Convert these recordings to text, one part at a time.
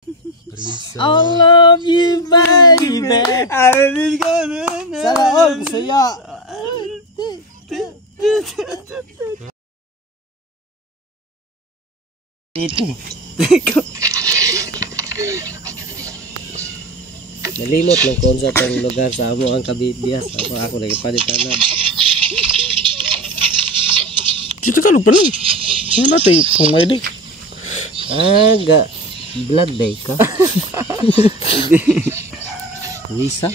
I love you, baby. Sana all saya. Nalimot lang kung sa tong lugar sa amo ang kabibiyas. Ako nagpalitanan. Kita ka lupa lang. Ano natin kung may dik? Aga. Blood day ka? Risa?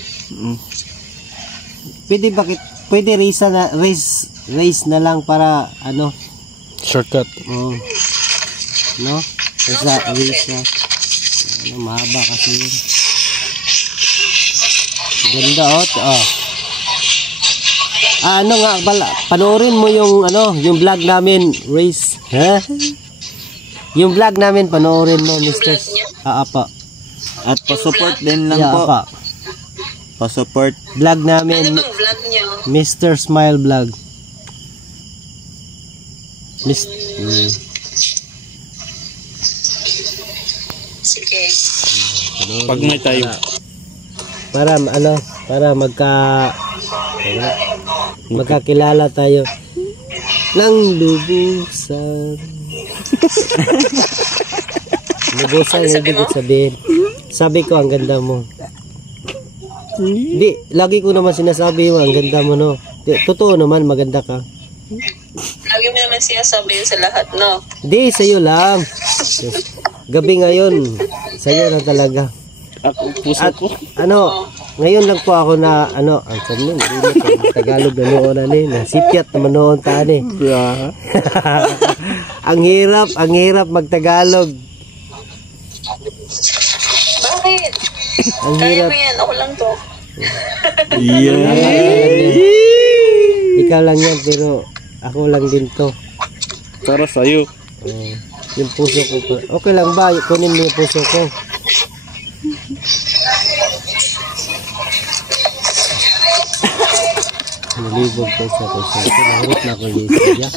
Pwede Risa na, race na lang para ano? Shortcut. Oh. No? Risa. Ano, mahaba kasi yun. Ganda ano nga pala, panoorin mo yung ano, yung vlog namin, race. Ha? Yung vlog namin, panoorin mo, Mr. Apa. At pa-support din lang po. Apa. Pa-support. Vlog namin, ano bang vlog nyo? Mr. Smile Vlog. Sige. Pag may tayo. Para magkakilala tayo ng lubusan. Lubusan, hindi ko sabihin. Sabi ko, ang ganda mo. Hindi, lagi ko naman sinasabi mo, ang ganda mo, no? Totoo naman, maganda ka. Lagi mo naman sinasabi yun sa lahat, no? Hindi, sa'yo lang. Gabi ngayon, sa'yo na talaga. Puso ko. Ano, ngayon lang po ako na, ano, ang sabi hindi na Tagalog na noon na sipyat na manoon tani. Ang hirap mag-Tagalog. Bakit? Ang Kaya hirap. mo yan, ako lang to. Ikaw lang yan, pero ako lang din to. Para sa'yo. Yung puso ko pa. Okay lang ba? Kunin mo yung puso ko. Nalibog ko sa puso ko. Nahirap na ako yung isya.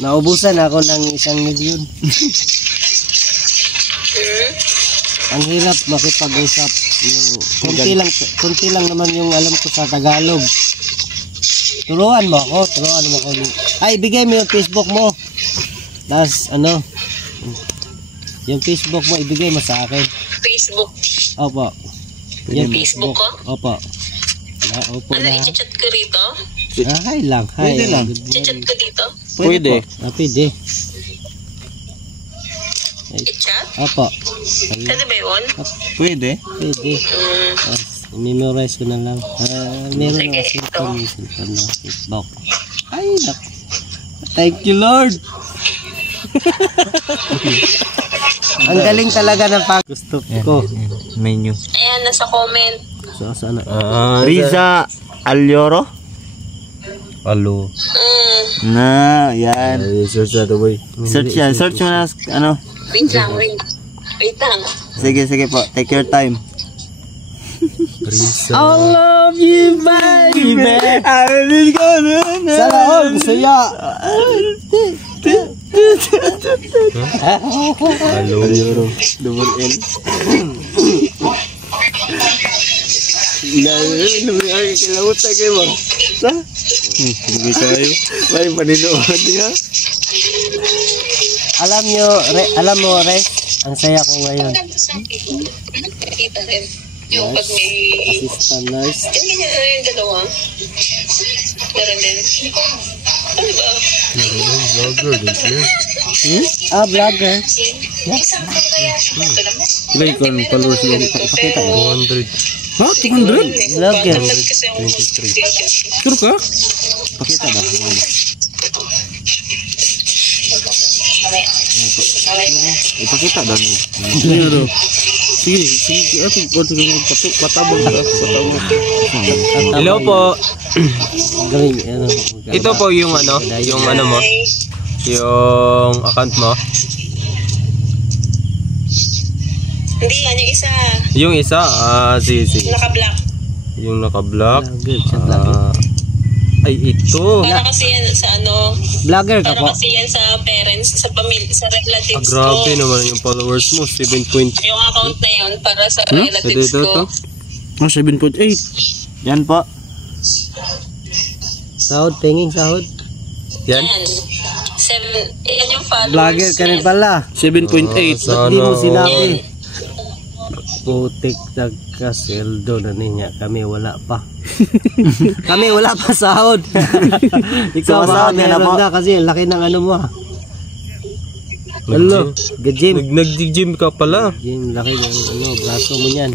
Naubusan ako ng 1,000,000. Ang hirap makipag-usap. Kunti lang naman yung alam ko sa Tagalog. Turuan mo ako. Ay, ibigay mo yung Facebook mo. Tapos, ano, yung Facebook mo, ibigay mo sa akin. Facebook. Opo. Yung Facebook ko? Opo. Opo Ano, na. i-chat ko rito? Hi lang. Hi. Pwede lang. I-chat ko dito? Pwede. Pwede. I-chat? Opo. Pwede ba yun? Pwede. Pwede. Memorize ko na lang. Meron Sige, na cellphone na Facebook. Ay, thank you, Lord. Ang galing talaga ng gusto ko. Menu. Ayan, nasa comment. So, sana? Riza Alyoro. Alo. Na, yan. Search na boy. Search yan. Search mo na, ano. Wait lang. Sige po. Take your time. I love you, baby. Sana all saya. Alyoro. Double L. Kilamutan kayo mo. Hindi kayo. May paninood niya. Alam mo, Res, ang saya ko ngayon. Nakita rin. Yung pag may... Assistant nurse. Yung dalawa. Meron din. Ano ba? Vlogger. Ilan ikaw ang followers mo? Pakita mo. 200. Ha? 200? Vlogger. 23. Sure ka? Pakita ba? Ipakita ba mo? Sige. Ako patabang. Hello po. Galing, Ito po yung ano, yung ano mo, yung account mo. Hindi yan, yung isa. Yung isa, sige. Naka-block. Yung naka-block. Good, chat lagi. Ay, ito. Para kasi yan sa ano, Vlogger ka para po. kasi yan sa parents, sa pamilya, sa relatives Grabe ko. naman yung followers mo. 7 point. Yung account na yun para sa Ito, relatives ito, ito. ko. Oh, 7.8. Yan po. Sahod, penging sahod. Yan. Yan. Yan yung followers. Vlogger ka rin pala. 7.8. Ba't di mo Sana. sinabi? Putik nagkaseldo na niya. Kami wala pa. Kami wala pa sahod. Ikaw ba Sumasahod ka na meron po. na kasi ang laki ng ano mo ah. Hello, gajim. Nag-gym ka pala. Gajim, laki ng ano, braso mo yan.